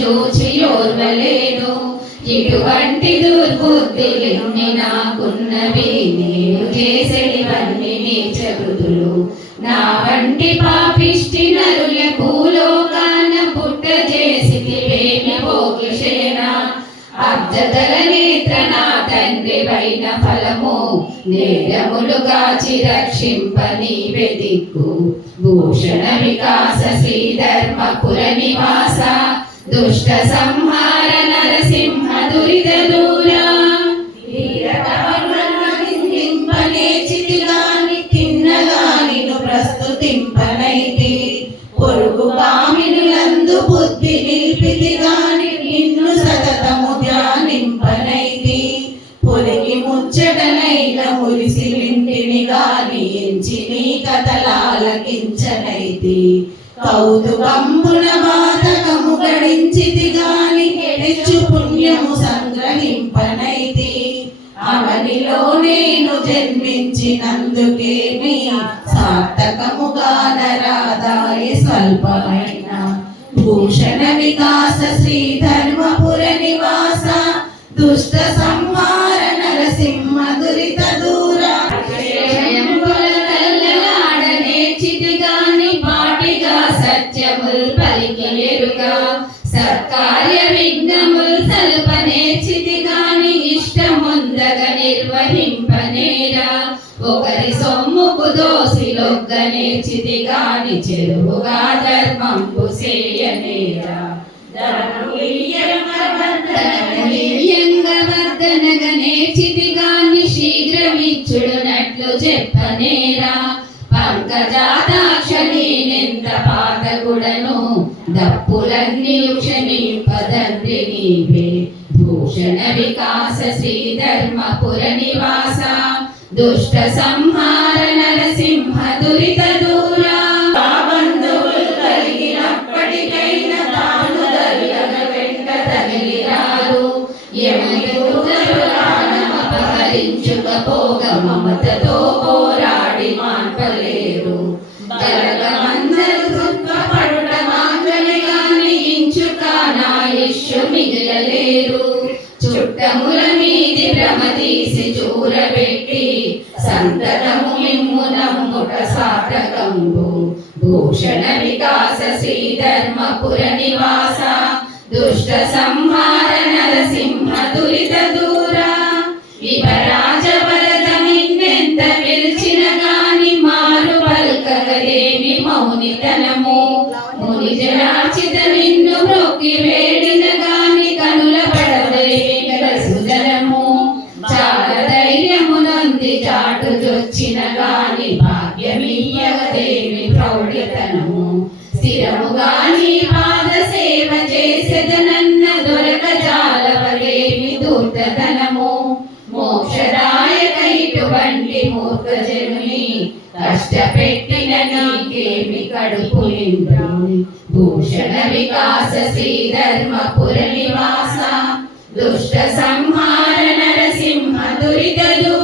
చూచి ఓర్వలేను. ఇటువంటి దుర్బుద్ధులెన్ని నాకున్నవి, నేను చేసేవన్నీ నీచ వృద్ధులు. నా వంటి పాపిష్టి నరుల భూలోకాన పుట్ట చేసితివేమి భోగిషేణ. అబ్జదల నేత్ర నా తండ్రి వైన ఫలము, నేరములుగాచి రక్షింప నీవే దిక్కు. భూషణ వికాస శ్రీధర్మపుర నివాస, దుష్ట సంహార నరసింహ దురిత దూరా. నిందింపనేచితిగాని తిన్నగాని ప్రస్తుతింపనైతి. పొరుగు కామినులందు బుద్ధి నిలిపితిగాని నిన్ను సతతము ధ్యానింపనైతి. పొలికి ముచ్చటనైన మురిసి వింటిని గాని ఎంచి నీ కథలాలకించనైతి. కౌతుకంబున బాధకము గడించితి గాని హెచ్చు పుణ్యము సంగ్రహింపనైతి. అవనిలో నేను జన్మించినందుకేమి సార్థకముగా నరాదాయ స్వల్పమైన. భూషణ వికాస శ్రీధర్మపుర నివాస, దుష్ట సంహార నరసింహ దురిత దూరా. సత్యముల్ పలికి ఎరుగా, సత్కార్య విఘ్నముల్ సల్ప నేర్చితి గాని ఇష్టముందగ నిర్వహింపనేరా. ఒకరి సొమ్ముకు దోసిలొగ్గ నేర్చితి గాని చెరువుగా ధర్మంపు సేయనేరా. వర్ధనగ నేర్చితి గాని శీఘ్రమిచ్చుడునట్లు చెప్పనేరా. పంకజాతాక్ష నేనెంత పాతకుడను, దప్పులన్నీ క్షమింపదండ్రి నీవే. భూషణ వికాస శ్రీధర్మపుర నివాస, దుష్ట సంహార నరసింహ దురిత దూరా. బంధువులు కలిగినప్పటికైనా తాను దర్యగ వెంట తగిలిరారు. అపహరించుకపోగ మమతతో పోరాడి మాన్పలేరు. జలగమందరు దుఃఖపడుట మాత్రమే గాని ఇంచుక నాయుష్యు మిగలలేరు. చుట్టముల మీది భ్రమతీసి చూరబెట్టి సంతతము మిమ్ము నమ్ముట సార్థకంబు. భూషణ వికాస శ్రీధర్మపుర నివాస, దుష్ట సంహార నరసింహ దురిత దూరా. విపరాజ వరద నిన్నెంత పిలిచిన గాని మారు పల్కగదేమి మౌనితనము. మునిజరాచిత నిన్ను మ్రొక్కి వేడిన గాని కనుల పడదేమి సుధనము. చాలా ధైర్యమునంది చాటు చొచ్చిన గాని భాగ్యమీయగదేమి ప్రౌఢితనము. స్థిరముగా నీ పాద సేవ చేసెదనన్న దొరక జాలవదేమి దూర్తధనము. మోక్షదాయక ఇటువంటి మూర్ఖ జనుని కష్టపెట్టిన నీకేమి కడుపు నిండు. భూషణ వికాస శ్రీధర్మపుర నివాస, దుష్ట సంహార నరసింహ దురిత దూరా.